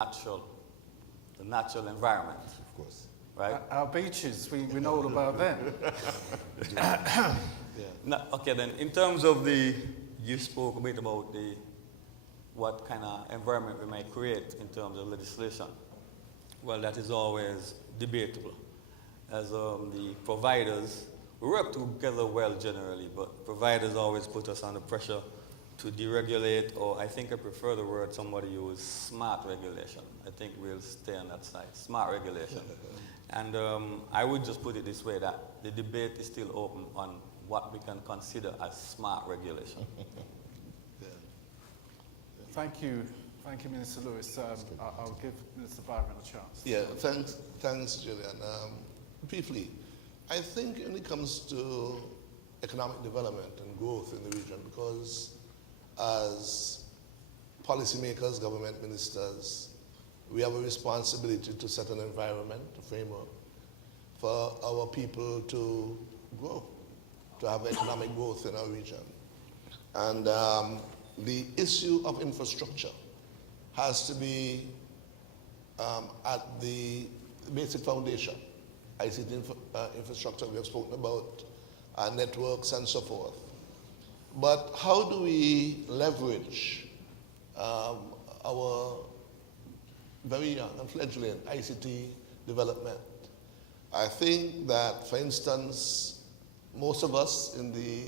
natural, the natural environment, Of course. right? Our beaches, we know all about them. Okay, then in terms of you spoke a bit about what kind of environment we might create in terms of legislation. Well, that is always debatable. As the providers, we work together well generally, but providers always put us under pressure to deregulate, or I think I prefer the word somebody used, smart regulation. I think we'll stay on that side, smart regulation. And I would just put it this way, that the debate is still open on what we can consider as smart regulation. Thank you, Minister Lewis. I'll give Minister Byron a chance. Yeah, thanks, Julian. Briefly, I think when it comes to economic development and growth in the region, because as policymakers, government ministers, we have a responsibility to set an environment, a framework, for our people to grow, to have economic growth in our region. And the issue of infrastructure has to be at the basic foundation. ICT infrastructure, we have spoken about networks and so forth. But how do we leverage our very young and fledgling ICT development? I think that, for instance, most of us in the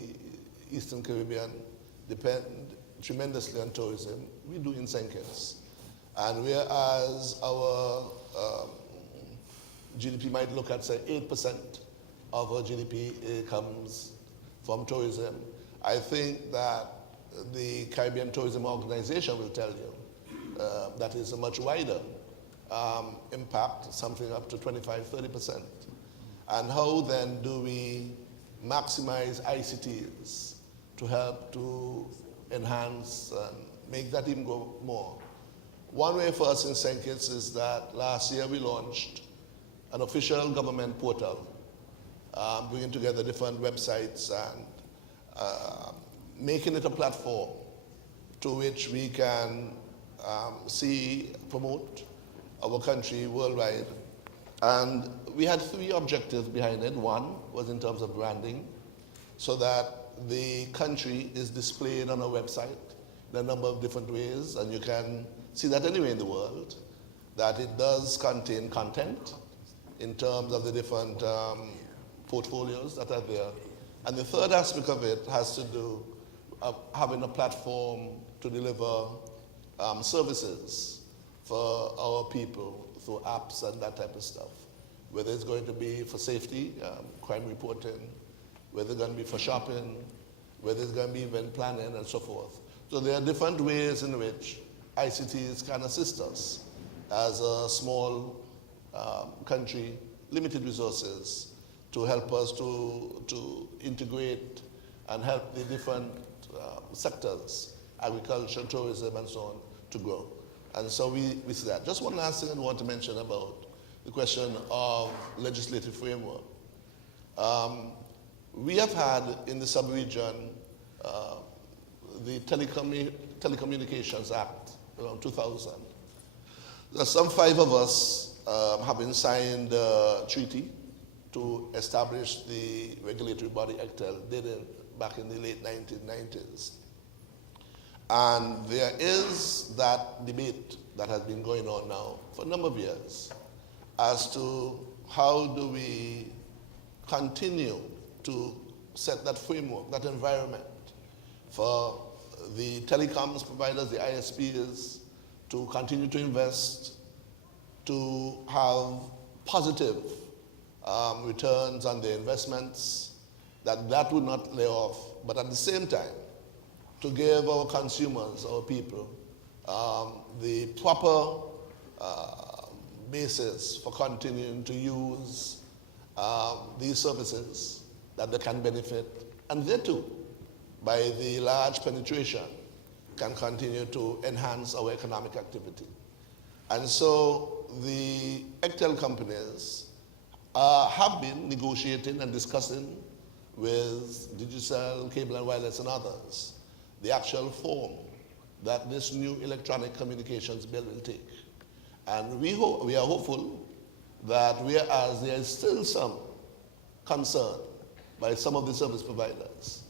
Eastern Caribbean depend tremendously on tourism. We do in St. Kitts. And whereas our GDP might look at, say, 8% of our GDP comes from tourism, I think that the Caribbean Tourism Organization will tell you that is a much wider impact, something up to 25–30%. And how then do we maximize ICTs to help to enhance and make that even go more? One way for us in St. Kitts is that last year we launched an official government portal, bringing together different websites and making it a platform to which we can promote our country worldwide. And we had 3 objectives behind it. One was in terms of branding, so that the country is displayed on our website in a number of different ways, and you can see that anywhere in the world, that it does contain content in terms of the different portfolios that are there. And the third aspect of it has to do with having a platform to deliver services for our people through apps and that type of stuff, whether it's going to be for safety, crime reporting, whether it's going to be for shopping, whether it's going to be event planning and so forth. So there are different ways in which ICTs can assist us as a small country, limited resources, to help us to integrate and help the different sectors, agriculture, tourism, and so on, to grow. And so we see that. Just one last thing I want to mention about the question of legislative framework. We have had in the sub-region the Telecommunications Act around 2000. Some 5 of us having signed a treaty to establish the regulatory body ECTEL, did it back in the late 1990s. And there is that debate that has been going on now for a number of years as to how do we continue to set that framework, that environment for the telecoms providers, the ISPs, to continue to invest, to have positive returns on their investments, that would not lay off, but at the same time, to give our consumers, our people, the proper basis for continuing to use these services that they can benefit, and they too, by the large penetration, can continue to enhance our economic activity. And so the ECTEL companies have been negotiating and discussing with Digicel, Cable and Wireless and others the actual form that this new electronic communications bill will take. And we are hopeful that whereas there is still some concern by some of the service providers,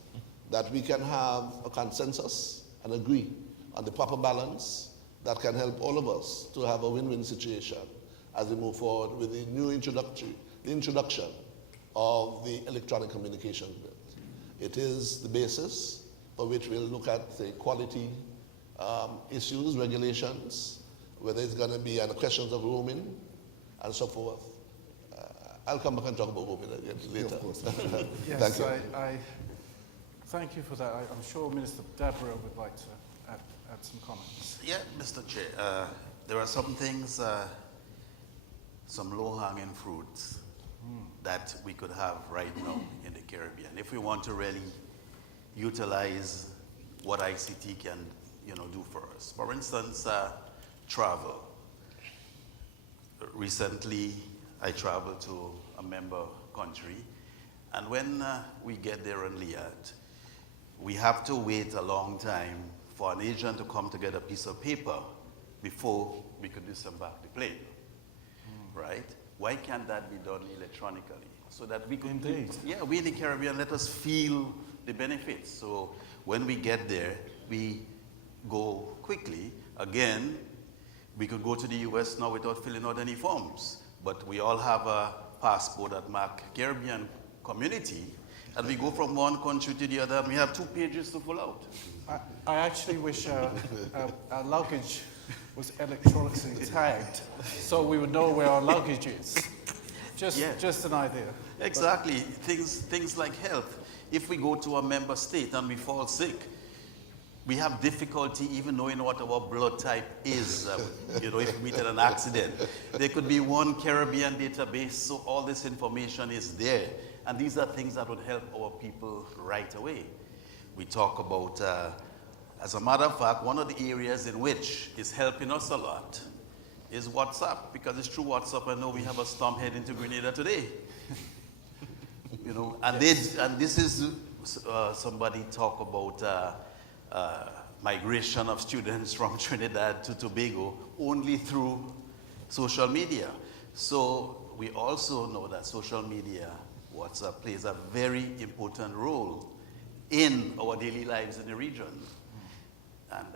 that we can have a consensus and agree on the proper balance that can help all of us to have a win-win situation as we move forward with the new introduction of the electronic communications bill. It is the basis for which we'll look at the quality issues, regulations, whether it's going to be on the questions of roaming and so forth. I'll come back and talk about roaming again later. Yes, Thank you. I thank you for that. I'm sure Minister Dabrio would like to add some comments. Yeah, Mr. Chair, there are some things, some low-hanging fruits that we could have right now in the Caribbean if we want to really utilize what ICT can, do for us. For instance, travel. Recently, I traveled to a member country, and when we get there on Liat, we have to wait a long time for an agent to come to get a piece of paper before we could disembark the plane, right? Why can't that be done electronically? So that we could, Indeed. Yeah, we in the Caribbean, let us feel the benefits. So when we get there, we go quickly. Again, we could go to the US now without filling out any forms, but we all have a passport that mark Caribbean community, and we go from one country to the other, and we have 2 pages to fill out. I actually wish our luggage was electronically tagged so we would know where our luggage is. Just an idea. Exactly. Things like health. If we go to a member state and we fall sick, we have difficulty even knowing what our blood type is, if we meet in an accident. There could be one Caribbean database, so all this information is there. And these are things that would help our people right away. We talk about, as a matter of fact, one of the areas in which is helping us a lot is WhatsApp, because it's through WhatsApp I know we have a storm heading to Grenada today. And this is somebody talk about migration of students from Trinidad to Tobago only through social media. So we also know that social media, WhatsApp, plays a very important role in our daily lives in the region. And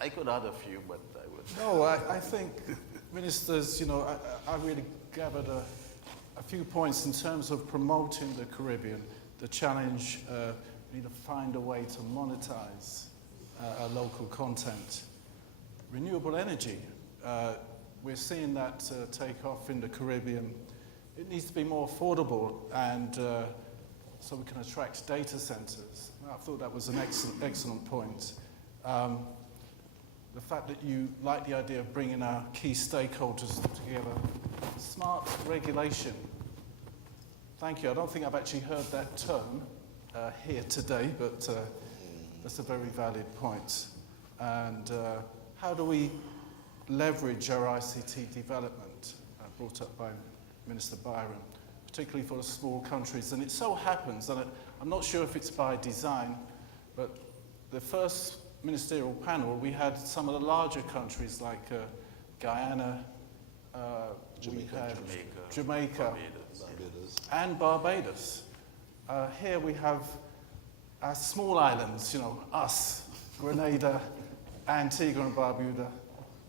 I could add a few, but I would. No, I think, ministers, I really gathered a few points in terms of promoting the Caribbean. The challenge, we need to find a way to monetize our local content. Renewable energy, we're seeing that take off in the Caribbean. It needs to be more affordable, and so we can attract data centers. I thought that was an excellent point. The fact that you like the idea of bringing our key stakeholders together. Smart regulation. Thank you. I don't think I've actually heard that term here today, but that's a very valid point. And how do we leverage our ICT development, brought up by Minister Byron, particularly for the small countries? And it so happens, and I'm not sure if it's by design, but the first ministerial panel, we had some of the larger countries like Guyana, Jamaica, Barbados. and Barbados. Here we have our small islands, us, Grenada, Antigua and Barbuda,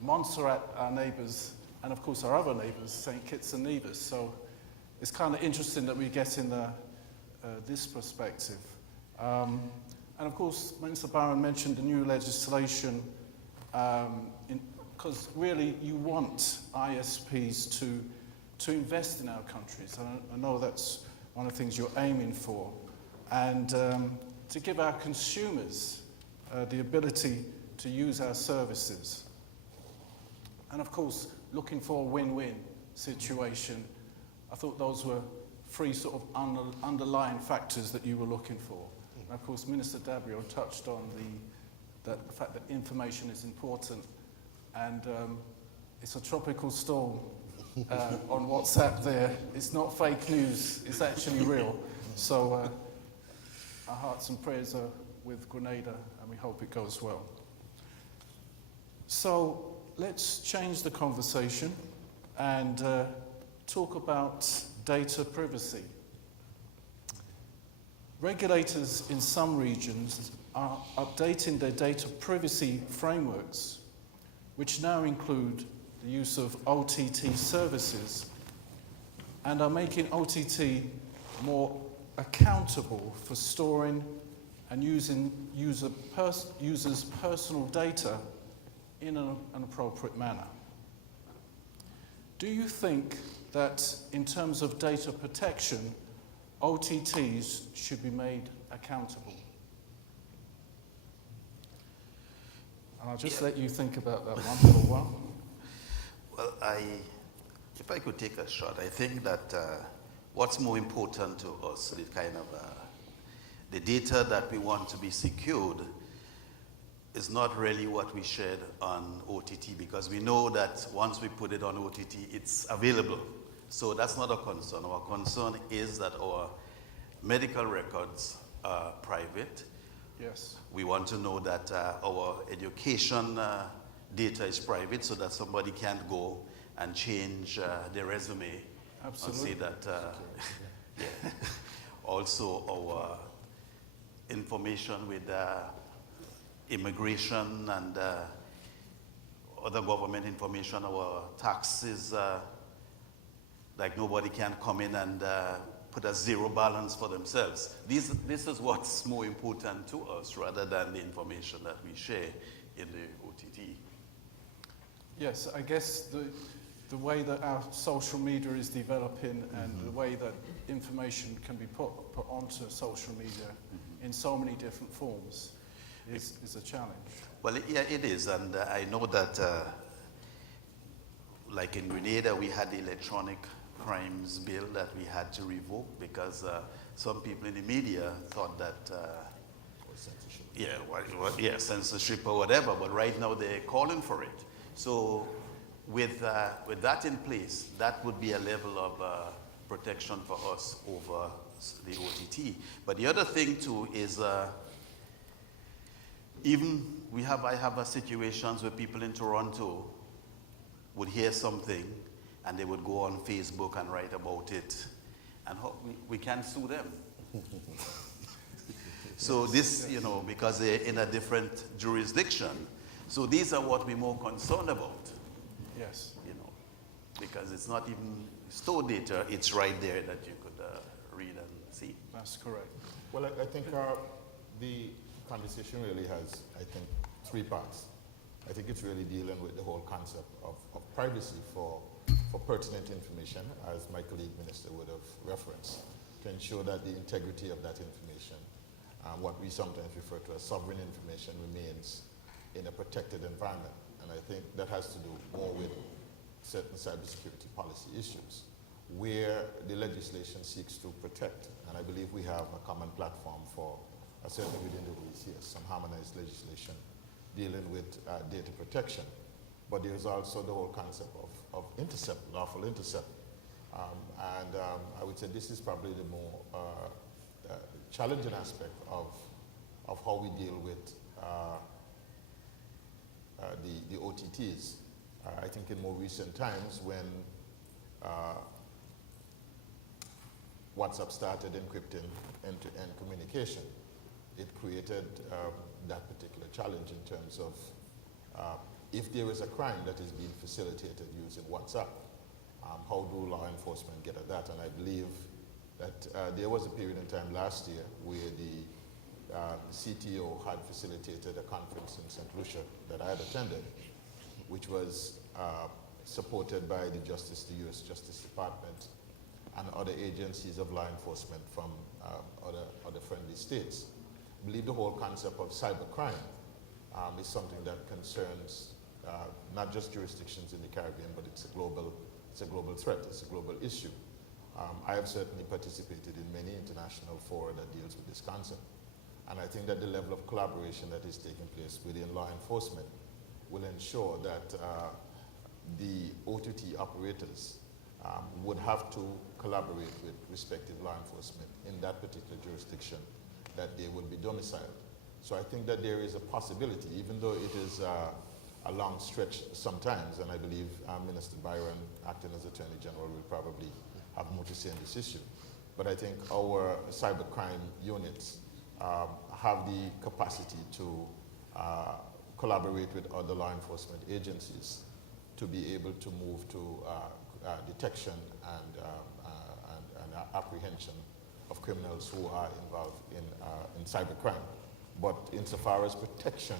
Montserrat, our neighbours, and of course our other neighbours, St. Kitts and Nevis. So it's kind of interesting that we get in this perspective. And of course, Minister Byron mentioned the new legislation, because really you want ISPs to invest in our countries. And I know that's one of the things you're aiming for. And to give our consumers the ability to use our services. And of course, looking for a win-win situation. I thought those were 3 sort of underlying factors that you were looking for. And of course, Minister Dabrio touched on the fact that information is important, and it's a tropical storm on WhatsApp there. It's not fake news, it's actually real. So our hearts and prayers are with Grenada, and we hope it goes well. So let's change the conversation and talk about data privacy. Regulators in some regions are updating their data privacy frameworks, which now include the use of OTT services and are making OTT more accountable for storing and using users' personal data in an appropriate manner. Do you think that in terms of data protection, OTTs should be made accountable? And I'll just let you think about that one for a while. Well, if I could take a shot, I think that what's more important to us, the data that we want to be secured is not really what we shared on OTT, because we know that once we put it on OTT, it's available. So that's not a concern. Our concern is that our medical records are private. Yes. We want to know that our education data is private, so that somebody can't go and change their resume. Absolutely. And say that yeah. Also our information with immigration and other government information, our taxes, like nobody can come in and put a zero balance for themselves. This is what's more important to us rather than the information that we share in the OTT. Yes, I guess the way that our social media is developing and the way that information can be put onto social media in so many different forms is a challenge. Well, yeah, it is, and I know that like in Grenada, we had the electronic crimes bill that we had to revoke because some people in the media thought that censorship or whatever, but right now they're calling for it. So with that in place, that would be a level of protection for us over the OTT. But the other thing too is I have situations where people in Toronto would hear something and they would go on Facebook and write about it, and we can't sue them. So this, because they're in a different jurisdiction. So these are what we're more concerned about. Yes. Because it's not even stored data, it's right there that you could read and see. That's correct. Well, I think the conversation really has, three parts. I think it's really dealing with the whole concept of privacy for pertinent information, as my colleague minister would have referenced, to ensure that the integrity of that information, what we sometimes refer to as sovereign information, remains in a protected environment. And I think that has to do more with certain cybersecurity policy issues, where the legislation seeks to protect. And I believe we have a common platform for, certainly within the OECS, some harmonized legislation dealing with data protection. But there's also the whole concept of intercept, lawful intercept. I would say this is probably the more challenging aspect of how we deal with the OTTs. I think in more recent times when WhatsApp started encrypting end-to-end communication, it created that particular challenge in terms of if there is a crime that is being facilitated using WhatsApp, how do law enforcement get at that? And I believe that there was a period in time last year where the CTO had facilitated a conference in St. Lucia that I had attended, which was supported by the U.S. Justice Department and other agencies of law enforcement from other friendly states. I believe the whole concept of cybercrime is something that concerns not just jurisdictions in the Caribbean, but it's a global threat, it's a global issue. I have certainly participated in many international fora that deals with this concept. And I think that the level of collaboration that is taking place within law enforcement will ensure that the OTT operators would have to collaborate with respective law enforcement in that particular jurisdiction that they would be domiciled. So I think that there is a possibility, even though it is a a long stretch sometimes, and I believe Minister Byron, acting as Attorney General, will probably have more to say on this issue. But I think our cybercrime units have the capacity to collaborate with other law enforcement agencies to be able to move to detection and apprehension of criminals who are involved in cybercrime. But insofar as protection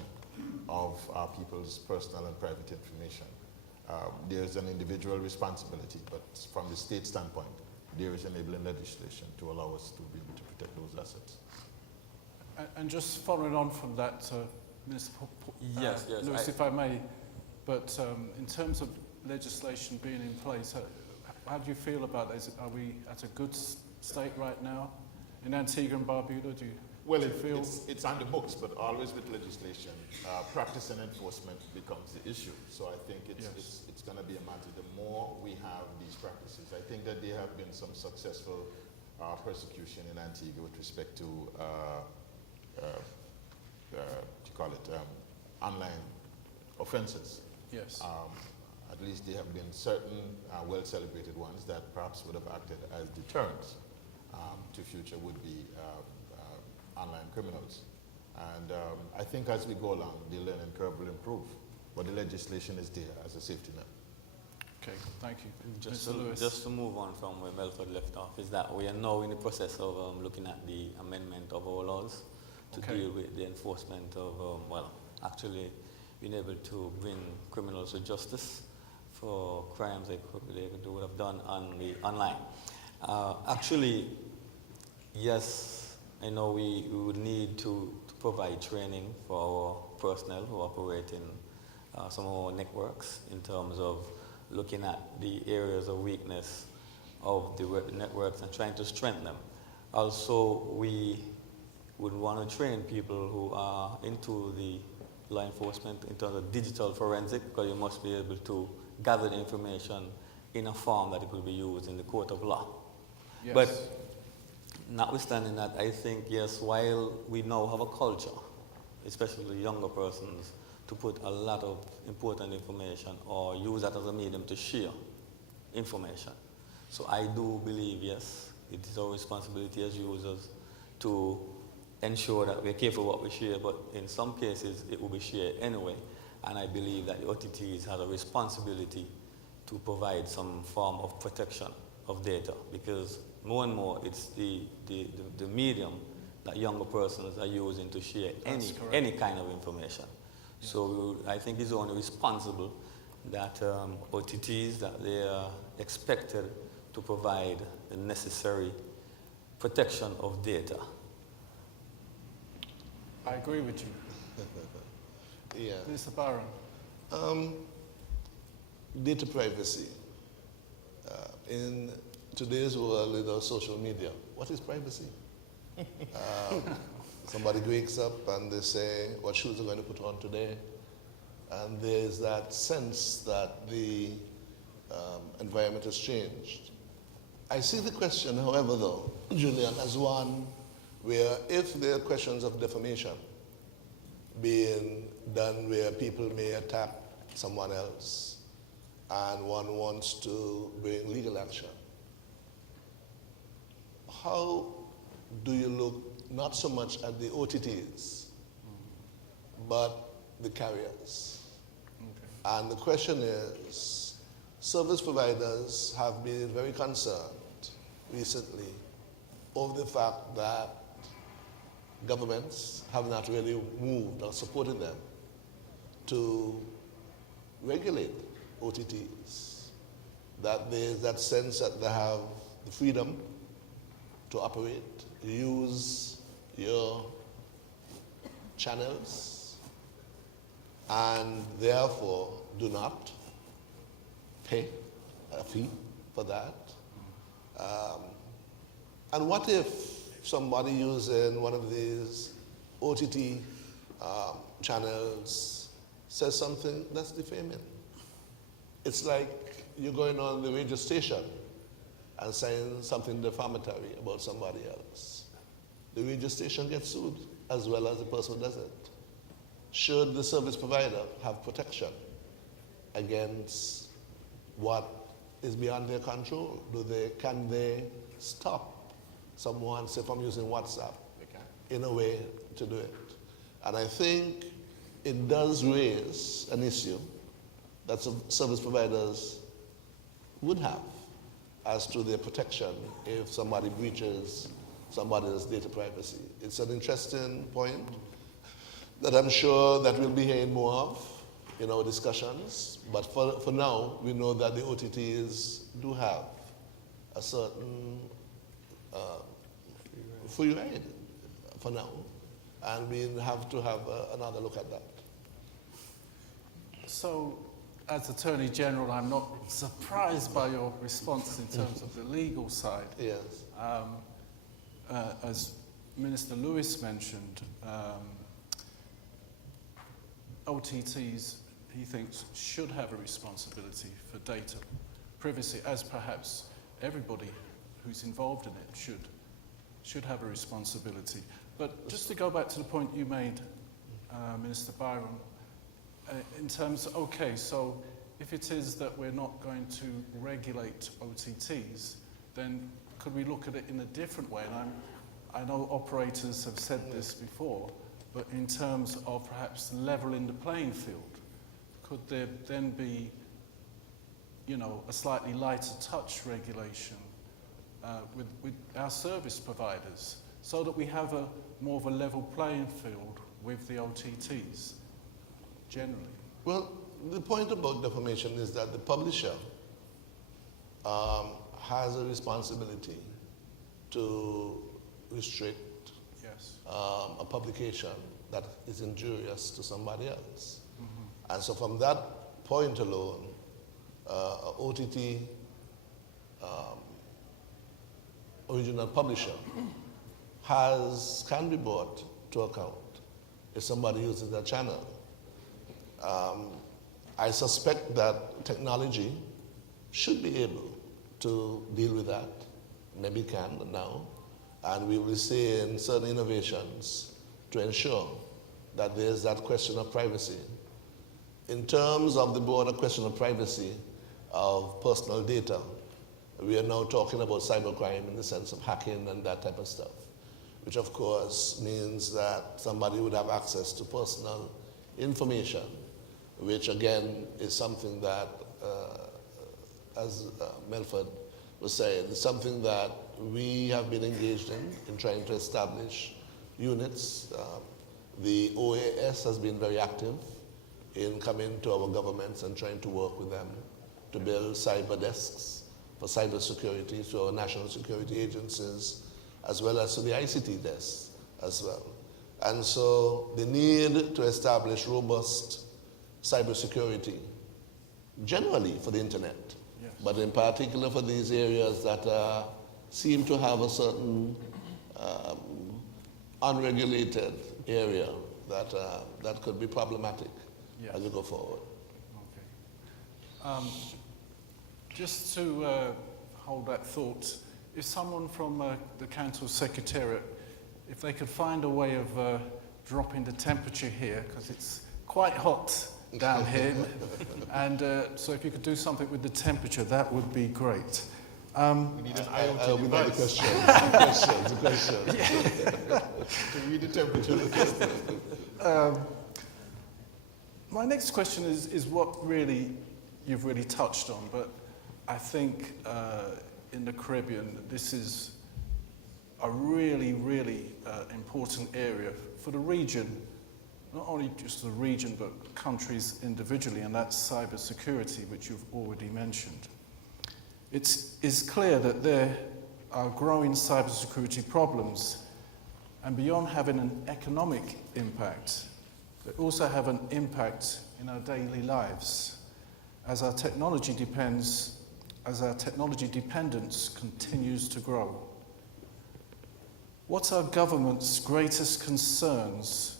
of people's personal and private information, there's an individual responsibility, but from the state standpoint, there is enabling legislation to allow us to be able to protect those assets. And just following on from that, Minister Yes, Lewis, if I may, but in terms of legislation being in place, how do you feel about that? Are we at a good state right now in Antigua and Barbuda? Well, it's on the books, but always with legislation, practice and enforcement becomes the issue. So I think it's going to be a matter. The more we have these practices, I think that there have been some successful persecution in Antigua with respect to online offenses. Yes. At least there have been certain well-celebrated ones that perhaps would have acted as deterrents to future would-be online criminals. And I think as we go along, the learning curve will improve. But the legislation is there as a safety net. Okay, thank you. Just to move on from where Melford left off, is that we are now in the process of looking at the amendment of our laws to deal with the enforcement of, actually being able to bring criminals to justice for crimes they would have done on the online. Actually, yes, I know we would need to provide training for our personnel who operate in some of our networks in terms of looking at the areas of weakness of the networks and trying to strengthen them. Also, we would want to train people who are into the law enforcement in terms of digital forensic, because you must be able to gather the information in a form that it will be used in the court of law. Yes. But notwithstanding that, I think, yes, while we now have a culture, especially younger persons, to put a lot of important information or use that as a medium to share information. So I do believe, yes, it is our responsibility as users to ensure that we're careful what we share, but in some cases it will be shared anyway. And I believe that the OTTs have a responsibility to provide some form of protection of data, because more and more it's the medium that younger persons are using to share any kind of information. Yes. So I think it's only responsible that OTTs, that they are expected to provide the necessary protection of data. I agree with you. Yeah. Mr. Byron. Data privacy. In today's world, social media, what is privacy? Somebody wakes up and they say, what shoes are going to put on today? And there's that sense that the environment has changed. I see the question, however, though, Julian, as one where if there are questions of defamation being done where people may attack someone else and one wants to bring legal action, how do you look not so much at the OTTs, but the carriers? Okay. And the question is, service providers have been very concerned recently over the fact that governments have not really moved or supported them to regulate OTTs, that there's that sense that they have the freedom to operate, use your channels, and therefore do not pay a fee for that. And what if somebody using one of these OTT channels says something that's defaming? It's like you're going on the radio station and saying something defamatory about somebody else. The radio station gets sued as well as the person who does it. should the service provider have protection against what is beyond their control? Can they stop someone, say, from using WhatsApp in a way to do it? And I think it does raise an issue that some service providers would have as to their protection if somebody breaches somebody's data privacy. It's an interesting point that I'm sure that we'll be hearing more of in our discussions. But for now, we know that the OTTs do have a certain free ride for now. And we'll have to have another look at that. So, as Attorney General, I'm not surprised by your response in terms of the legal side. Yes. As Minister Lewis mentioned, OTTs, he thinks, should have a responsibility for data privacy, as perhaps everybody who's involved in it should have a responsibility. But just to go back to the point you made, Minister Byron, in terms, okay, so if it is that we're not going to regulate OTTs, then could we look at it in a different way? And I know operators have said this before, but in terms of perhaps leveling the playing field, could there then be, a slightly lighter touch regulation with our service providers, so that we have more of a level playing field with the OTTs generally? Well, the point about defamation is that the publisher has a responsibility to restrict a publication that is injurious to somebody else. Mm-hmm. And so from that point alone, OTT original publisher can be brought to account if somebody uses that channel. I suspect that technology should be able to deal with that, maybe can now, and we will see in certain innovations to ensure that there's that question of privacy. In terms of the broader question of privacy of personal data, we are now talking about cybercrime in the sense of hacking and that type of stuff, which of course means that somebody would have access to personal information, which again is something that, as Melford was saying, is something that we have been engaged in trying to establish units. The OAS has been very active in coming to our governments and trying to work with them to build cyber desks for cyber security to our national security agencies, as well as to the ICT desks as well. And so the need to establish robust cybersecurity generally for the internet, yes, but in particular for these areas that seem to have a certain unregulated area that could be problematic, yes, as we go forward. Okay. Just to hold that thought, if someone from the CANTO Secretariat, if they could find a way of dropping the temperature here, because it's quite hot down here, and so if you could do something with the temperature, that would be great. We need an IoT device. The question. To read the temperature of the person. My next question is what really you've really touched on, but I think in the Caribbean, this is a really, really important area for the region, not only just the region, but countries individually, and that's cybersecurity, which you've already mentioned. It's clear that there are growing cybersecurity problems, and beyond having an economic impact, they also have an impact in our daily lives, as our technology dependence continues to grow. What are government's greatest concerns,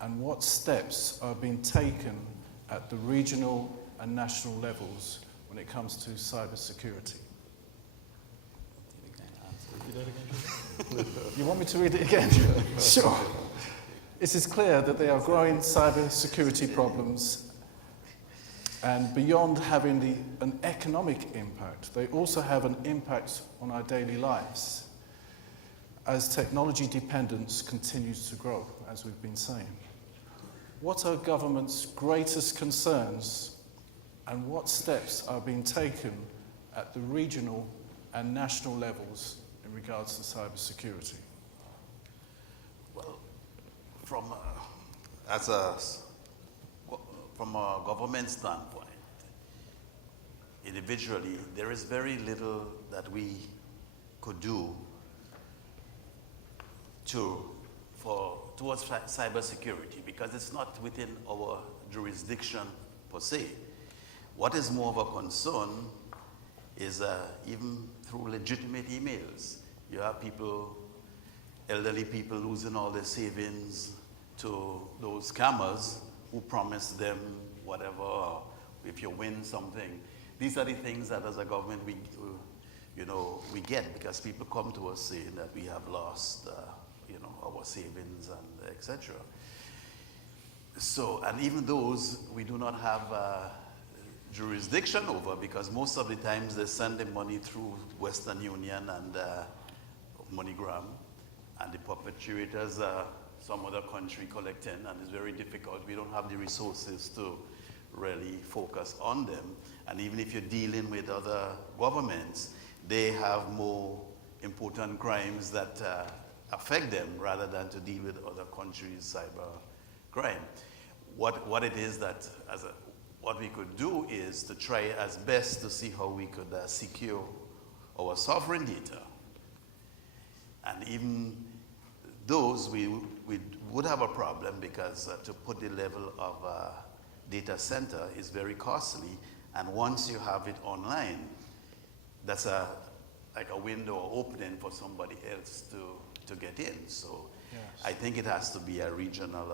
and what steps are being taken at the regional and national levels when it comes to cybersecurity? Repeat that again. You want me to read it again? Sure. It is clear that there are growing cyber security problems, and beyond having an economic impact, they also have an impact on our daily lives as technology dependence continues to grow, as we've been saying. What are government's greatest concerns, and what steps are being taken at the regional and national levels in regards to cyber security? Well, from a government standpoint, individually, there is very little that we could do towards cybersecurity because it's not within our jurisdiction per se. What is more of a concern is even through legitimate emails. You have people, elderly people losing all their savings to those scammers who promise them whatever, if you win something. These are the things that as a government we get because people come to us saying that we have lost our savings and etc. So, and even those we do not have jurisdiction over because most of the times they send the money through Western Union and MoneyGram, and the perpetrators are some other country collecting, and it's very difficult. We don't have the resources to really focus on them. And even if you're dealing with other governments, they have more important crimes that affect them rather than to deal with other countries' cyber crime. What it is that what we could do is to try as best to see how we could secure our sovereign data. And even those we would have a problem because to put the level of data center is very costly, and once you have it online, that's like a window opening for somebody else to get in. So yes. I think it has to be a regional,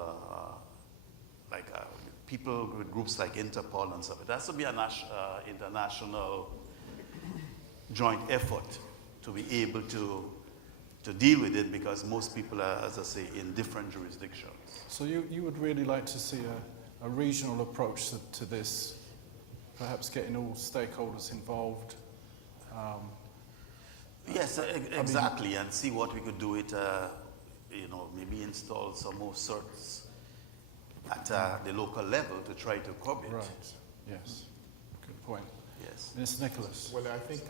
people with groups like Interpol and stuff. It has to be an international joint effort to be able to deal with it because most people are, as I say, in different jurisdictions. So you would really like to see a regional approach to this, perhaps getting all stakeholders involved? Yes, exactly, and see what we could do it, maybe install some more certs at the local level to try to curb it. Right, yes, good point. Yes. Mr. Nicholas. Well, I think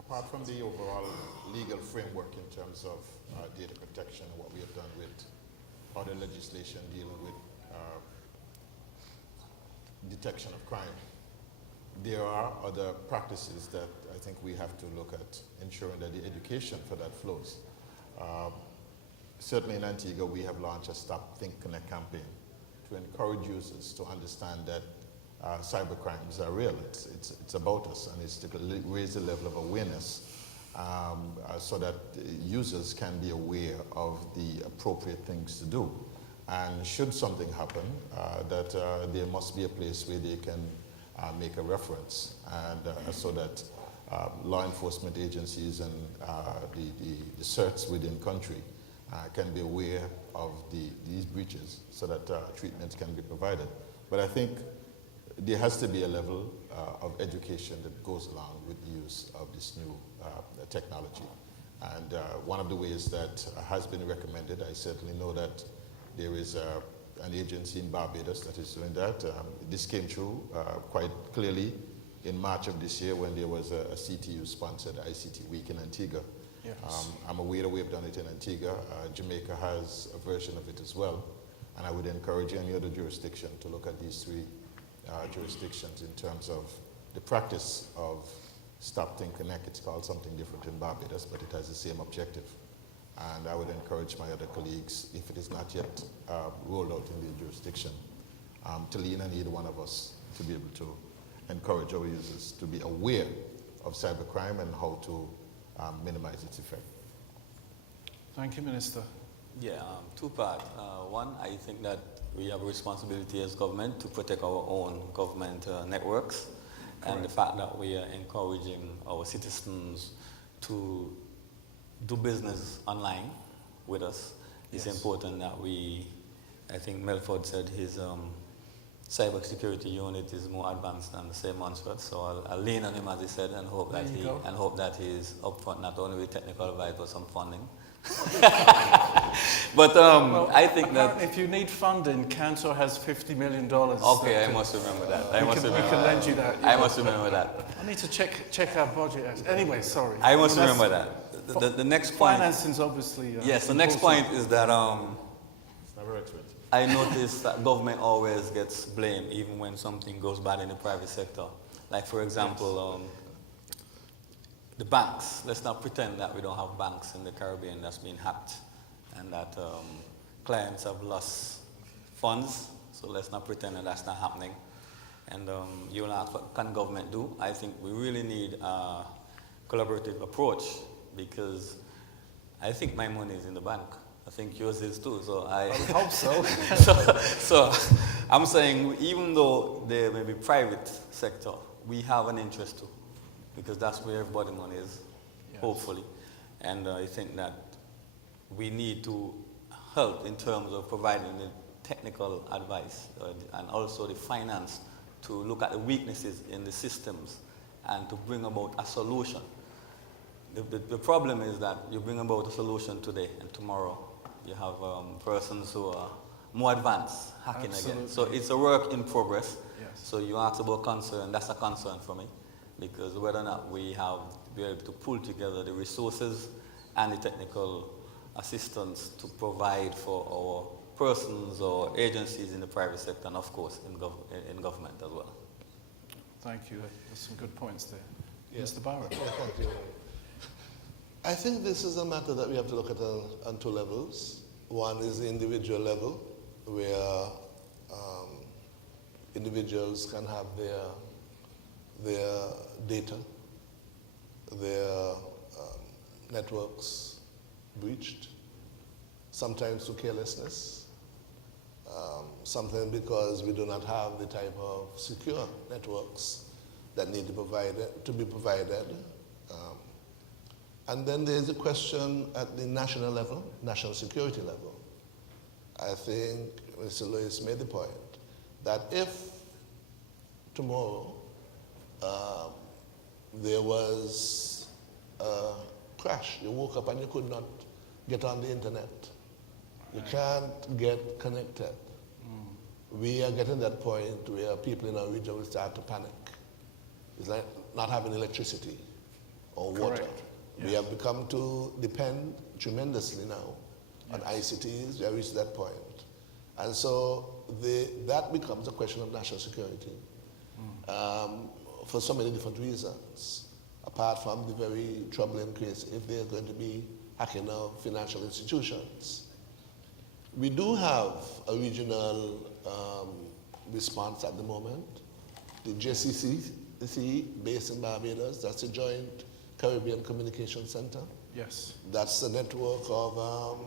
apart from the overall legal framework in terms of data protection, what we have done with other legislation dealing with detection of crime, there are other practices that I think we have to look at ensuring that the education for that flows. Certainly in Antigua, we have launched a Stop, Think, Connect campaign to encourage users to understand that cyber crimes are real. It's about us, and it's to raise the level of awareness so that users can be aware of the appropriate things to do. And should something happen, that there must be a place where they can make a reference, and so that law enforcement agencies and the certs within country can be aware of these breaches so that treatment can be provided. But I think there has to be a level of education that goes along with the use of this new technology. And one of the ways that has been recommended, I certainly know that there is an agency in Barbados that is doing that. This came through quite clearly in March of this year when there was a CTU-sponsored ICT Week in Antigua. Yes. I'm aware that we have done it in Antigua. Jamaica has a version of it as well. And I would encourage any other jurisdiction to look at these three jurisdictions in terms of the practice of Stop, Think, Connect. It's called something different in Barbados, but it has the same objective. And I would encourage my other colleagues, if it is not yet rolled out in their jurisdiction, to lean on either one of us to be able to encourage our users to be aware of cybercrime and how to minimize its effect. Thank you, Minister. Yeah, two parts. One, I think that we have a responsibility as government to protect our own government networks. Correct. And the fact that we are encouraging our citizens to do business online with us it's Yes. important that I think Melford said his cybersecurity unit is more advanced than the same Mansford, so I'll lean on him as he said and hope There that you go. he is upfront not only with technical advice but some funding. But Well, I think that apparently if you need funding, CANTO has $50 million. okay, I must remember that. we can lend you that. I must remember that. I need to check our budget. Anyway, sorry. I must That's- remember that. The next point. Financing's obviously. Yes, the next important. point is that It's never expensive. I notice that government always gets blamed even when something goes bad in the private sector. Like for example, the banks. Let's not pretend that we don't have banks in the Caribbean that's been hacked and that clients have lost funds. So let's not pretend that that's not happening. And you'll ask, what can government do? I think we really need a collaborative approach because I think my money is in the bank. I think yours is too. So I would hope so. so I'm saying even though there may be private sector, we have an interest too, because that's where everybody's money is, Yes. hopefully. And I think that we need to help in terms of providing the technical advice and also the finance to look at the weaknesses in the systems and to bring about a solution. The problem is that you bring about a solution today and tomorrow you have persons who are more advanced hacking again. Absolutely. So it's a work in progress. Yes. So you ask about concern, that's a concern for me, because whether or not we have be able to pull together the resources and the technical assistance to provide for our persons or agencies in the private sector and of course in government as well. Thank you. There's some good points there. Yeah. Mr. Barrett. Yeah, thank you. I think this is a matter that we have to look at on two levels. One is the individual level, where individuals can have their data, their networks breached, sometimes through carelessness, sometimes because we do not have the type of secure networks that need to be provided. And then there's a question at the national level, national security level. I think Mr. Lewis made the point that if tomorrow there was a crash, you woke up and you could not get on the internet, you can't get connected. We are getting that point where people in our region will start to panic. It's like not having electricity or water. Correct. We have become to depend tremendously now on ICTs. We have reached that point. And so that becomes a question of national security for so many different reasons, apart from the very troubling case if they're going to be hacking our financial institutions. We do have a regional response at the moment. The JCC, based in Barbados, that's a joint Caribbean Communication Center. Yes. That's a network of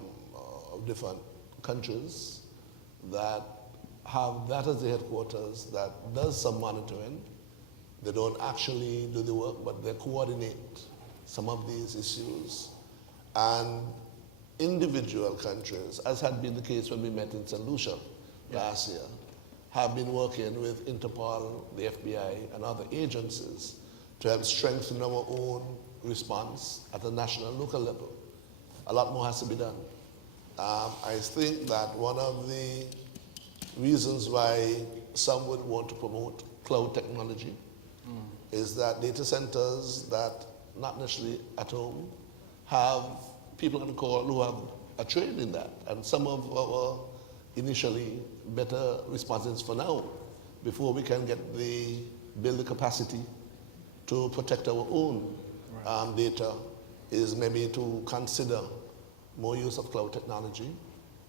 different countries that have that as the headquarters that does some monitoring. They don't actually do the work, but they coordinate some of these issues. And individual countries, as had been the case when we met in St. Lucia last year, have been working with Interpol, the FBI, and other agencies to help strengthen our own response at a national and local level. A lot more has to be done. I think that one of the reasons why some would want to promote cloud technology is that data centers that, not necessarily at home, have people on the call who have a trade in that. And some of our initially better responses for now, before we can build the capacity to protect our own data, is maybe to consider more use of cloud technology,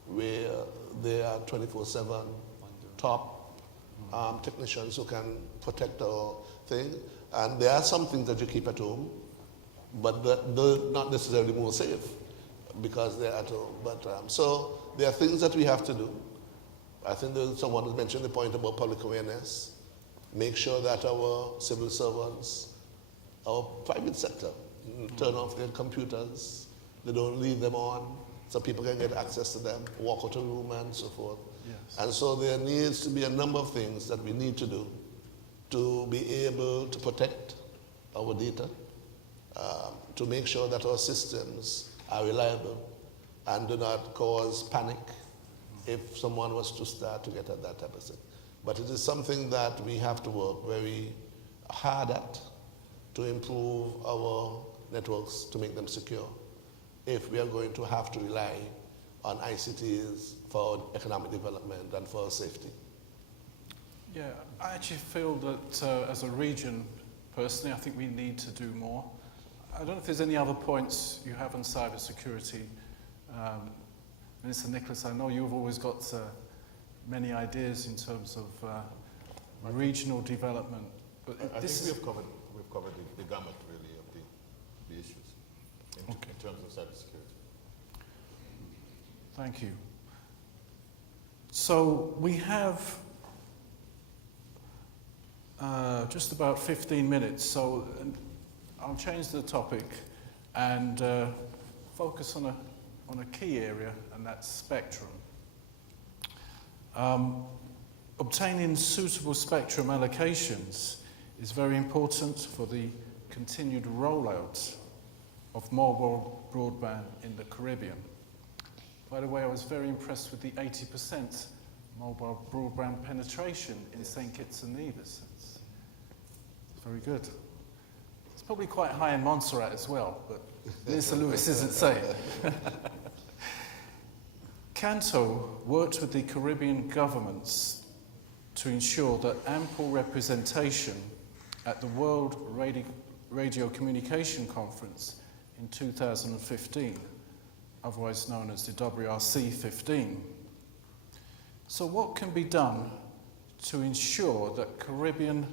where there are 24/7 top technicians who can protect our thing. And there are some things that you keep at home, but they're not necessarily more safe because they're at home. But so there are things that we have to do. I think someone has mentioned the point about public awareness. Make sure that our civil servants, our private sector, turn off their computers. They don't leave them on so people can get access to them, walk out a room and so forth. Yes. And so there needs to be a number of things that we need to do to be able to protect our data, to make sure that our systems are reliable and do not cause panic if someone was to start to get at that type of thing. But it is something that we have to work very hard at to improve our networks to make them secure if we are going to have to rely on ICTs for economic development and for safety. Yeah, I actually feel that as a region, personally, I think we need to do more. I don't know if there's any other points you have on cybersecurity. Minister Nicholas, I know you've always got many ideas in terms of regional development. But I think we've covered the gamut really of the issues in terms of cybersecurity. Thank you. So we have just about 15 minutes, so I'll change the topic and focus on a key area, and that's spectrum. Obtaining suitable spectrum allocations is very important for the continued rollout of mobile broadband in the Caribbean. By the way, I was very impressed with the 80% mobile broadband penetration in St. Kitts and Nevis. It's very good. It's probably quite high in Montserrat as well, but Minister Lewis isn't saying. CANTO worked with the Caribbean governments to ensure that ample representation at the World Radio Communication Conference in 2015, otherwise known as the WRC 15. So what can be done to ensure that Caribbean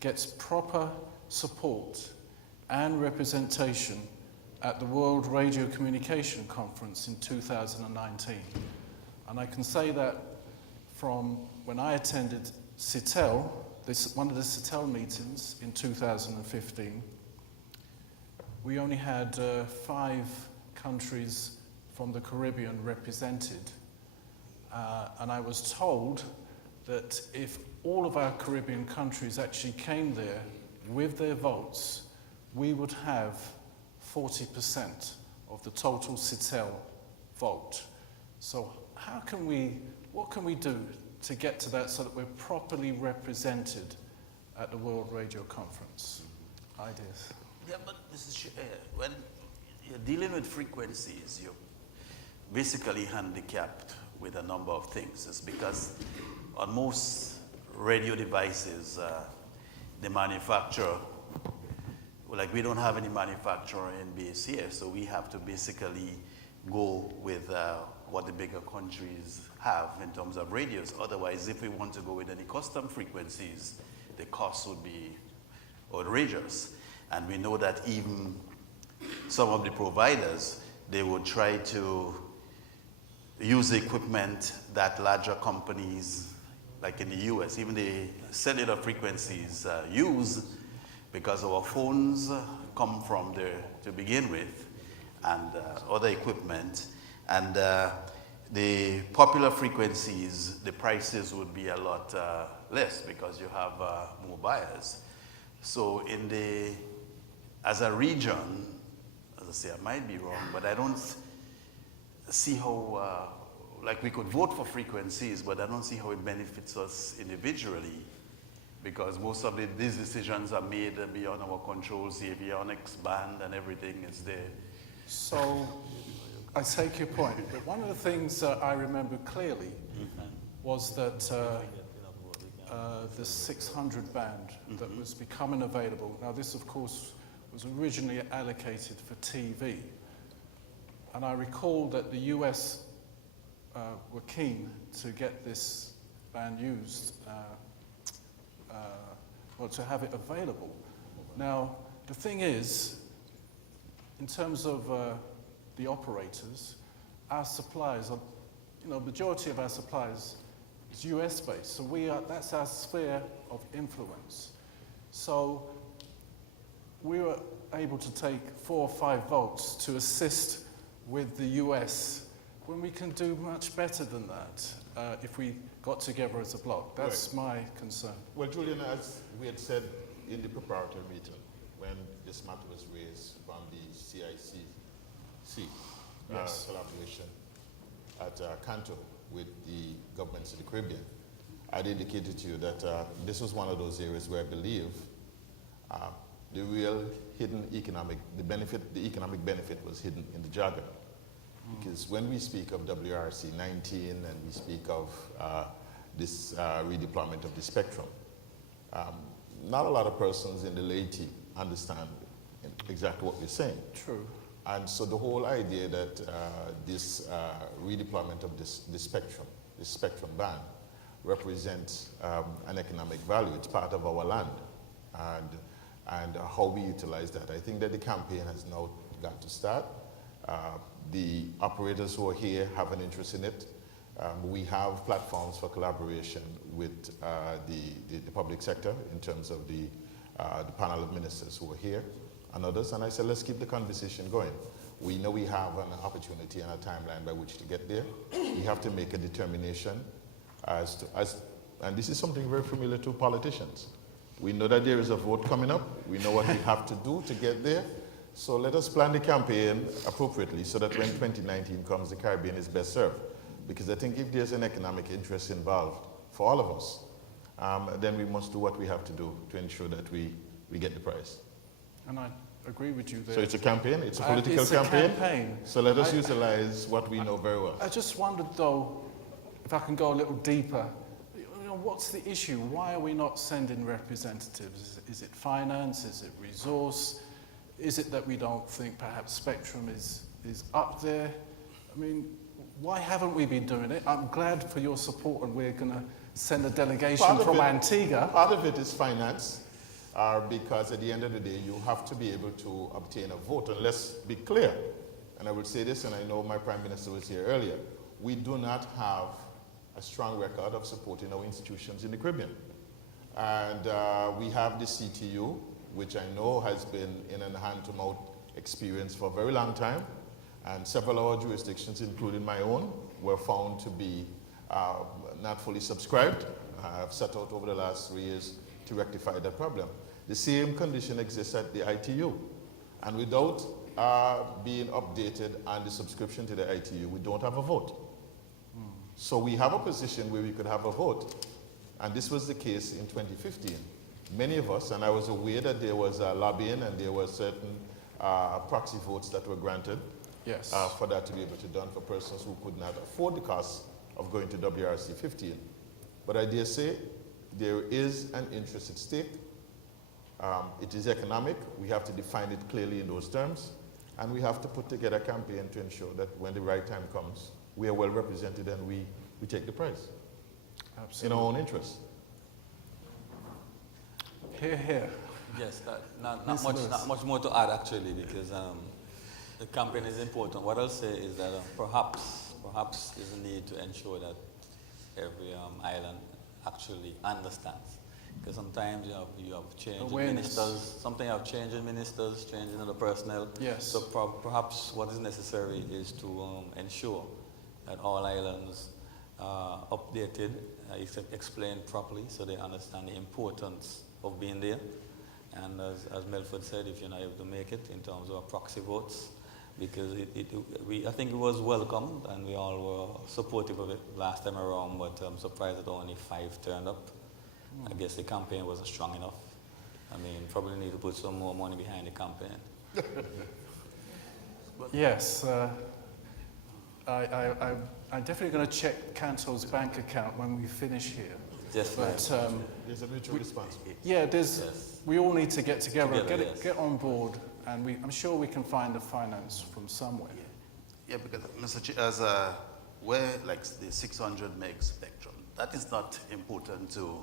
gets proper support and representation at the World Radio Communication Conference in 2019? And I can say that from when I attended CITEL, one of the CITEL meetings in 2015, we only had 5 countries from the Caribbean represented. And I was told that if all of our Caribbean countries actually came there with their votes, we would have 40% of the total CITEL vote. So what can we do to get to that so that we're properly represented at the World Radio Conference? Ideas? Yeah, but when you're dealing with frequencies, you're basically handicapped with a number of things. It's because on most radio devices, the manufacturer, like we don't have any manufacturer in base here, so we have to basically go with what the bigger countries have in terms of radios. Otherwise, if we want to go with any custom frequencies, the cost would be outrageous. And we know that even some of the providers, they would try to use the equipment that larger companies, like in the US, even the cellular frequencies use, because our phones come from there to begin with, and other equipment. And the popular frequencies, the prices would be a lot less because you have more buyers. So as a region, as I say, I might be wrong, but I don't see how, like we could vote for frequencies, but I don't see how it benefits us individually, because most of these decisions are made beyond our control. The avionics band and everything is there. So I take your point, but one of the things I remember clearly was that the 600 band that was becoming available. Now this, of course, was originally allocated for TV. And I recall that the US were keen to get this band used, or to have it available. Now, the thing is, in terms of the operators, our suppliers are, majority of our suppliers is US based, so that's our sphere of influence. So we were able to take 4 or 5 votes to assist with the US when we can do much better than that if we got together as a bloc. That's my concern. Well, Julian, as we had said in the preparatory meeting, when this matter was raised from the CICC collaboration at CANTO with the governments of the Caribbean, I'd indicated to you that this was one of those areas where I believe the real hidden economic benefit was hidden in the jargon. Because when we speak of WRC 19 and we speak of this redeployment of the spectrum, not a lot of persons in the laity understand exactly what we're saying. True. And so the whole idea that this redeployment of this spectrum band represents an economic value. It's part of our land and how we utilize that. I think that the campaign has now got to start. The operators who are here have an interest in it. We have platforms for collaboration with the public sector in terms of the panel of ministers who are here and others. And I said, let's keep the conversation going. We know we have an opportunity and a timeline by which to get there. We have to make a determination and this is something very familiar to politicians. We know that there is a vote coming up. We know what we have to do to get there. So let us plan the campaign appropriately so that when 2019 comes, the Caribbean is best served. Because I think if there's an economic interest involved for all of us, then we must do what we have to do to ensure that we get the prize. And I agree with you there. So it's a campaign, it's a political it's a campaign. So let us utilize what we know very well. I just wondered, though, if I can go a little deeper, what's the issue? Why are we not sending representatives? Is it finance? Is it resource? Is it that we don't think perhaps spectrum is up there? I mean, why haven't we been doing it? I'm glad for your support, and we're going to send a delegation from Antigua. Part of it is finance, because at the end of the day, you have to be able to obtain a vote. And let's be clear, and I will say this, and I know my Prime Minister was here earlier, we do not have a strong record of supporting our institutions in the Caribbean. And we have the CTU, which I know has been in a hand-to-mouth experience for a very long time. And several of our jurisdictions, including my own, were found to be not fully subscribed. I've set out over the last 3 years to rectify that problem. The same condition exists at the ITU. And without being updated on the subscription to the ITU, we don't have a vote. So we have a position where we could have a vote. And this was the case in 2015. Many of us, and I was aware that there was lobbying and there were certain proxy votes that were granted for that to be able to be done for persons who could not afford the cost of going to WRC 15. But I dare say there is an interest at stake. It is economic. We have to define it clearly in those terms. And we have to put together a campaign to ensure that when the right time comes, we are well represented and we take the prize. Absolutely. In our own interest. Hear, hear. Yes, not much more to add actually, because the campaign is important. What I'll say is that perhaps there's a need to ensure that every island actually understands. Because sometimes you have change in ministers, sometimes you have change in ministers, change in other personnel. Yes. So perhaps what is necessary is to ensure that all islands are updated, explained properly so they understand the importance of being there. And as Melford said, if you're not able to make it in terms of proxy votes, because I think it was welcomed and we all were supportive of it last time around, but I'm surprised that only 5 turned up. I guess the campaign wasn't strong enough. I mean, probably need to put some more money behind the campaign. Yes, I'm definitely going to check CANTO's bank account when we finish here. Yes, but there's a mutual response. Yeah, we all need to get together, get on board, and I'm sure we can find the finance from somewhere. Yeah, because where like the 600 meg spectrum, that is not important to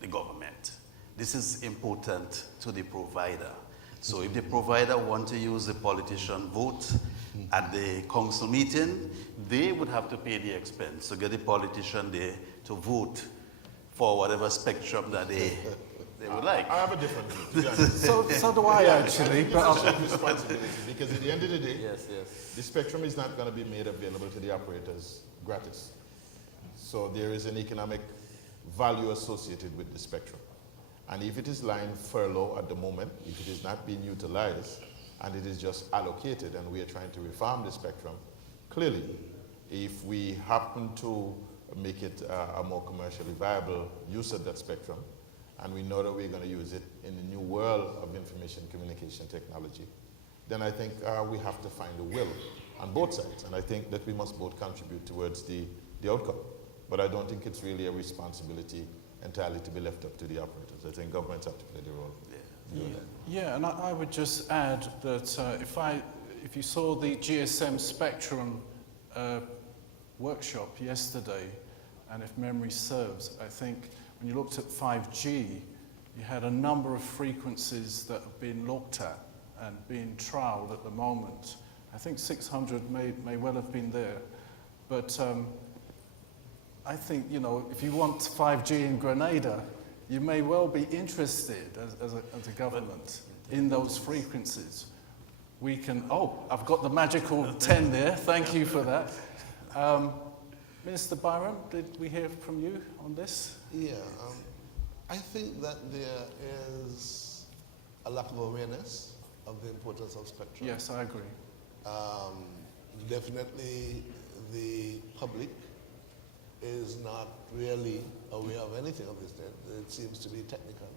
the government. This is important to the provider. So if the provider want to use the politician vote at the council meeting, they would have to pay the expense to get the politician there to vote for whatever spectrum that they they would like. I have a different view, to be honest. So do I actually. It's But a shared responsibility because at the end of the day, Yes, yes. the spectrum is not going to be made available to the operators gratis. So there is an economic value associated with the spectrum. And if it is lying furlough at the moment, if it is not being utilized, and it is just allocated and we are trying to refarm the spectrum, clearly, if we happen to make it a more commercially viable use of that spectrum, and we know that we're going to use it in the new world of information communication technology, then I think we have to find a will on both sides. And I think that we must both contribute towards the outcome. But I don't think it's really a responsibility entirely to be left up to the operators. I think governments have to play the role. yeah, and I would just add that if you saw the GSM Spectrum workshop yesterday, and if memory serves, I think when you looked at 5G, you had a number of frequencies that have been looked at and being trialed at the moment. I think 600 may well have been there. But I think, you know, if you want 5G in Grenada, you may well be interested as a government in those frequencies. We can, I've got the magical 10 there, thank you for that. Minister Byram, did we hear from you on this? Yeah, I think that there is a lack of awareness of the importance of spectrum. Yes, I agree. Definitely the public is not really aware of anything of this. It seems to be technical.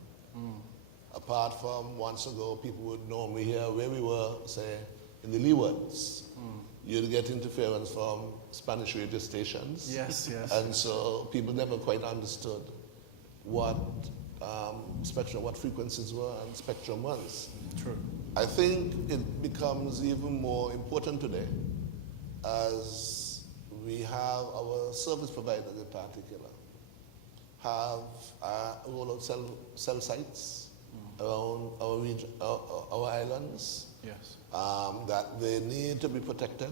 Apart from once ago, people would normally hear where we were, say, in the Leewards. You'd get interference from Spanish radio stations. Yes, yes. And so people never quite understood what spectrum, what frequencies were and spectrum was. True. I think it becomes even more important today as we have our service providers in particular have roll-out cell sites around our region, our islands. Yes. That they need to be protected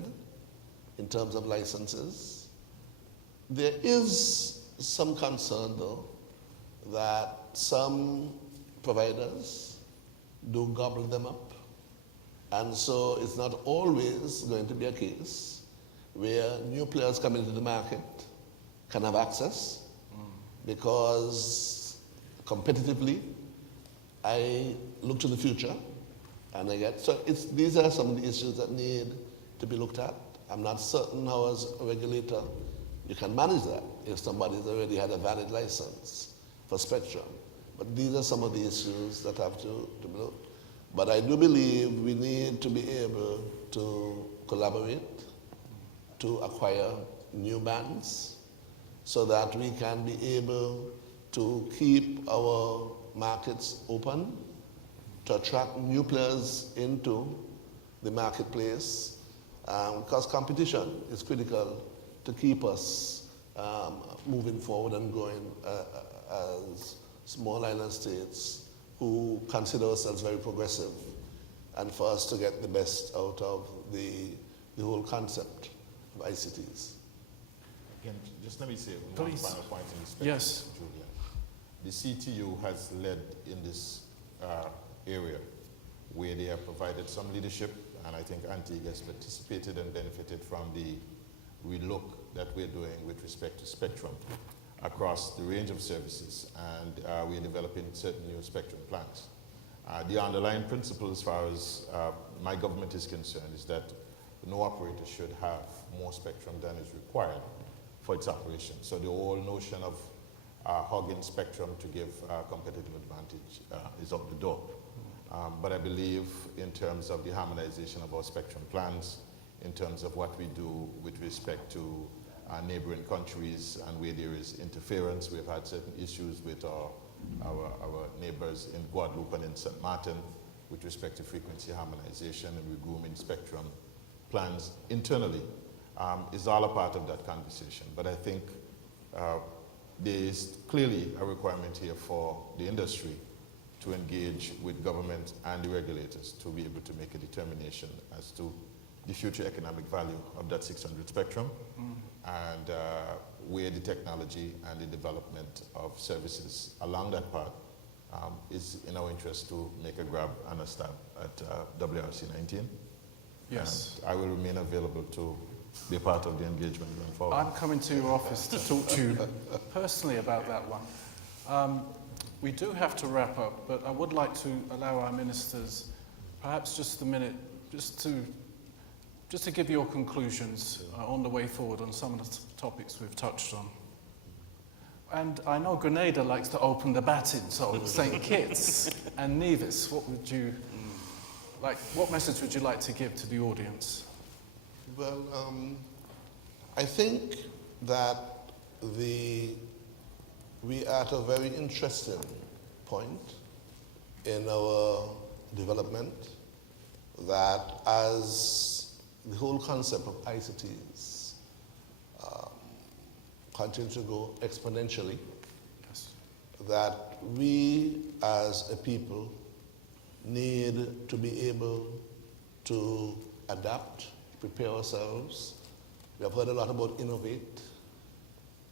in terms of licenses. There is some concern, though, that some providers do gobble them up. And so it's not always going to be a case where new players coming into the market can have access, because competitively, I look to the future. And these are some of the issues that need to be looked at. I'm not certain how, as a regulator, you can manage that if somebody's already had a valid license for spectrum. But these are some of the issues that have to be looked. But I do believe we need to be able to collaborate to acquire new bands so that we can be able to keep our markets open, to attract new players into the marketplace, because competition is critical to keep us moving forward and growing as small island states who consider ourselves very progressive, and for us to get the best out of the whole concept of ICTs. Again, just let me say one Please. final point in respect, Yes. Julian. The CTU has led in this area where they have provided some leadership, and I think Antigua has participated and benefited from the relook that we're doing with respect to spectrum across the range of services, and we're developing certain new spectrum plans. The underlying principle as far as my government is concerned is that no operator should have more spectrum than is required for its operation. So the whole notion of hogging spectrum to give competitive advantage is out the door. But I believe in terms of the harmonization of our spectrum plans, in terms of what we do with respect to neighboring countries and where there is interference. We've had certain issues with our neighbors in Guadeloupe and in St. Martin with respect to frequency harmonization, and we're grooming spectrum plans internally. Is all a part of that conversation. But I think there is clearly a requirement here for the industry to engage with government and the regulators to be able to make a determination as to the future economic value of that 600 spectrum, and where the technology and the development of services along that path it's in our interest to make a grab and a stab at WRC 19. Yes. And I will remain available to be part of the engagement going forward. I'm coming to your office to talk to you personally about that one. We do have to wrap up, but I would like to allow our ministers perhaps just a minute just to give your conclusions on the way forward on some of the topics we've touched on. And I know Grenada likes to open the batting, so St. Kitts and Nevis, what message would you like to give to the audience? Well, I think that we are at a very interesting point in our development, that as the whole concept of ICTs continue to go exponentially, Yes. that we as a people need to be able to adapt, prepare ourselves. We have heard a lot about innovate,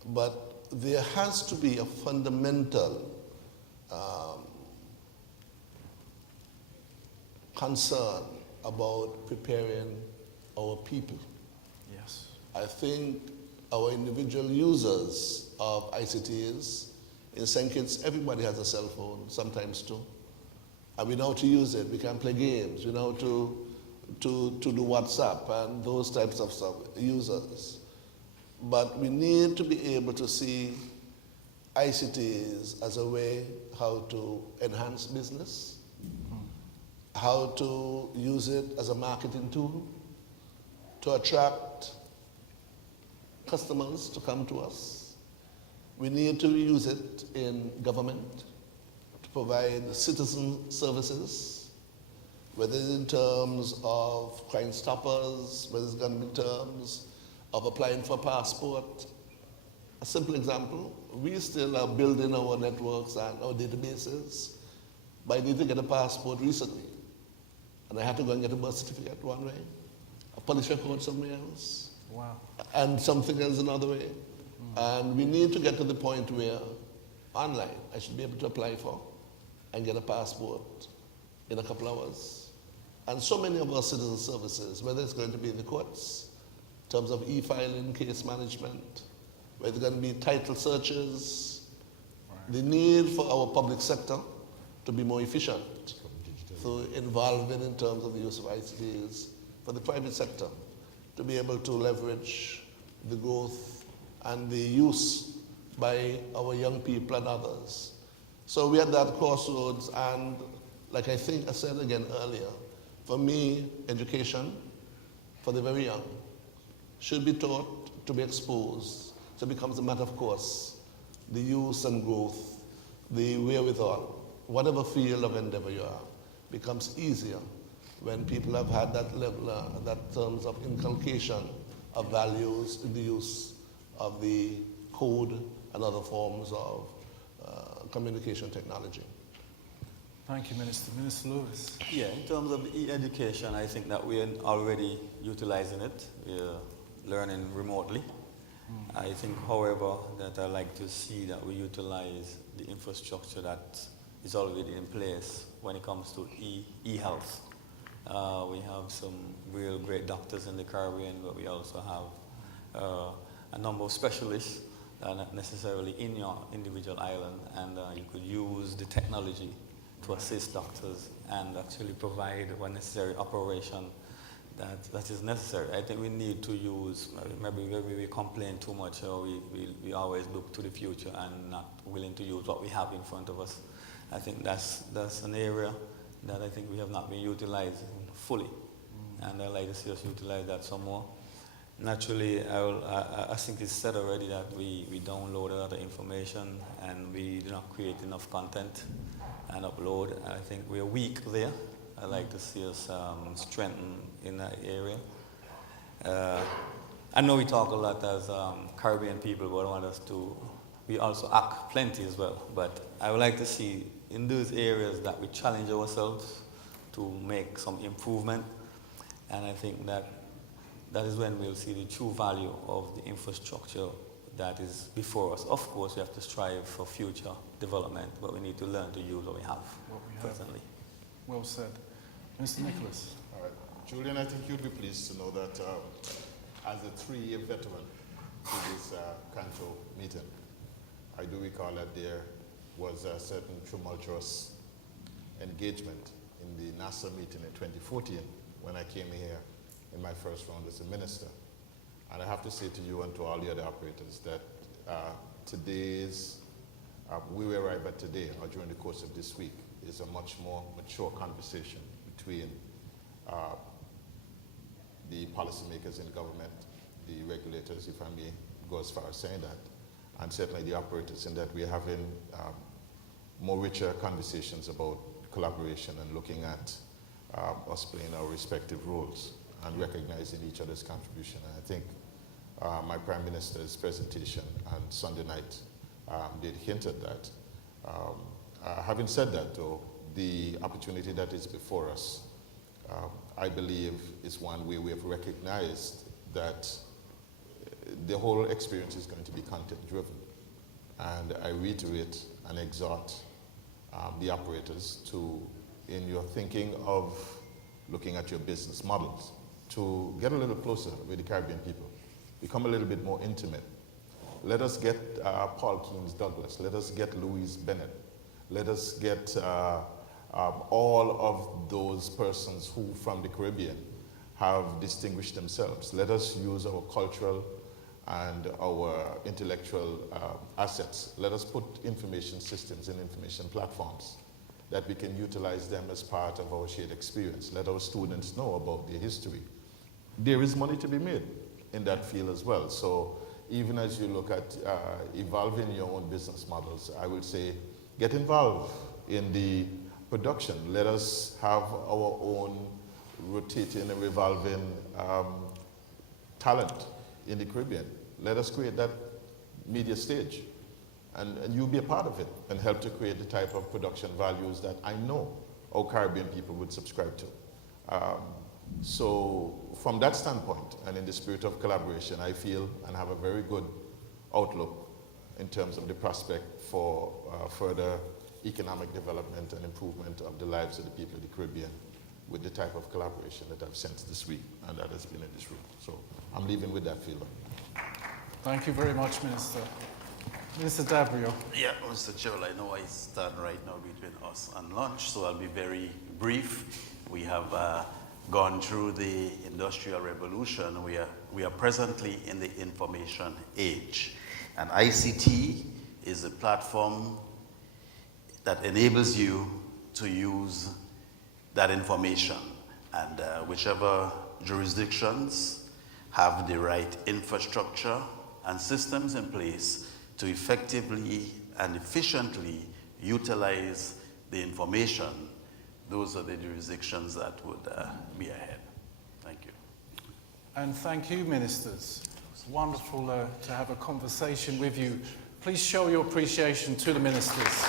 but there has to be a fundamental concern about preparing our people. Yes. I think our individual users of ICTs, in St. Kitts, everybody has a cell phone, sometimes two. And we know how to use it. We can play games. We know how to do WhatsApp and those types of stuff, users. But we need to be able to see ICTs as a way how to enhance business, how to use it as a marketing tool, to attract customers to come to us. We need to use it in government to provide citizen services, whether it's in terms of crime stoppers, whether it's going to be in terms of applying for a passport. A simple example, we still are building our networks and our databases, but I need to get a passport recently. And I had to go and get a birth certificate one way, a police record somewhere else, Wow. and something else another way. And we need to get to the point where online I should be able to apply for and get a passport in a couple hours. And so many of our citizen services, whether it's going to be in the courts, in terms of e-filing, case management, whether it's going to be title searches, the need for our public sector to be more efficient. So involving in terms of the use of ICTs for the private sector to be able to leverage the growth and the use by our young people and others. So we're at that crossroads, and like I think I said again earlier, for me, education for the very young should be taught to be exposed, so it becomes a matter of course. The use and growth, the wherewithal, whatever field of endeavor you are, becomes easier when people have had that level, that terms of inculcation of values in the use of the code and other forms of communication technology. Thank you, Minister. Minister Lewis. Yeah, in terms of e-education, I think that we're already utilizing it. We're learning remotely. I think, however, that I like to see that we utilize the infrastructure that is already in place when it comes to e-health. We have some real great doctors in the Caribbean, but we also have a number of specialists that are not necessarily in your individual island, and you could use the technology to assist doctors and actually provide what necessary operation that is necessary. I think we need to use, maybe we complain too much, or we always look to the future and not willing to use what we have in front of us. I think that's an area that I think we have not been utilizing fully, and I'd like to see us utilize that some more. Naturally, I think it's said already that we download a lot of information and we do not create enough content and upload. I think we're weak there. I'd like to see us strengthen in that area. I know we talk a lot as Caribbean people, but I want us to, we also act plenty as well. But I would like to see in those areas that we challenge ourselves to make some improvement. And I think that is when we'll see the true value of the infrastructure that is before us. Of course, we have to strive for future development, but we need to learn to use what we have presently. Well said. Mr. Nicholas. All right. Julian, I think you'd be pleased to know that as a 3-year veteran to this CANTO meeting, I do recall that there was a certain tumultuous engagement in the NASA meeting in 2014 when I came here in my first round as a minister. And I have to say to you and to all the other operators that we will arrive at today, or during the course of this week, is a much more mature conversation between the policymakers in government, the regulators, if I may go as far as saying that, and certainly the operators, in that we're having more richer conversations about collaboration and looking at us playing our respective roles and recognizing each other's contribution. And I think my Prime Minister's presentation on Sunday night did hint at that. Having said that, though, the opportunity that is before us, I believe, is one where we have recognized that the whole experience is going to be content-driven. And I reiterate and exhort the operators to, in your thinking of looking at your business models, to get a little closer with the Caribbean people, become a little bit more intimate. Let us get Paul Keynes Douglas, let us get Louise Bennett, let us get all of those persons who from the Caribbean have distinguished themselves. Let us use our cultural and our intellectual assets. Let us put information systems and information platforms that we can utilize them as part of our shared experience. Let our students know about their history. There is money to be made in that field as well. So even as you look at evolving your own business models, I would say get involved in the production. Let us have our own rotating and revolving talent in the Caribbean. Let us create that media stage. And you'll be a part of it and help to create the type of production values that I know our Caribbean people would subscribe to. So from that standpoint, and in the spirit of collaboration, I feel and have a very good outlook in terms of the prospect for further economic development and improvement of the lives of the people of the Caribbean with the type of collaboration that I've sensed this week and that has been in this room. So I'm leaving with that feeling. Thank you very much, Minister. Minister Dabrio. Yeah, Mr. Chairman, I know I stand right now between us and lunch, so I'll be very brief. We have gone through the Industrial Revolution. We are presently in the information age. And ICT is a platform that enables you to use that information. And whichever jurisdictions have the right infrastructure and systems in place to effectively and efficiently utilize the information, those are the jurisdictions that would be ahead. Thank you. And thank you, ministers. It's wonderful to have a conversation with you. Please show your appreciation to the ministers.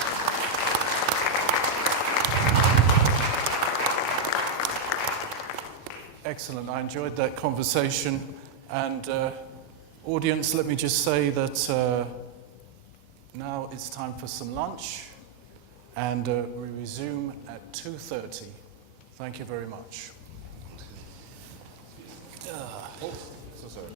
Excellent. I enjoyed that conversation. And audience, let me just say that now it's time for some lunch, and we resume at 2:30. Thank you very much. So sorry.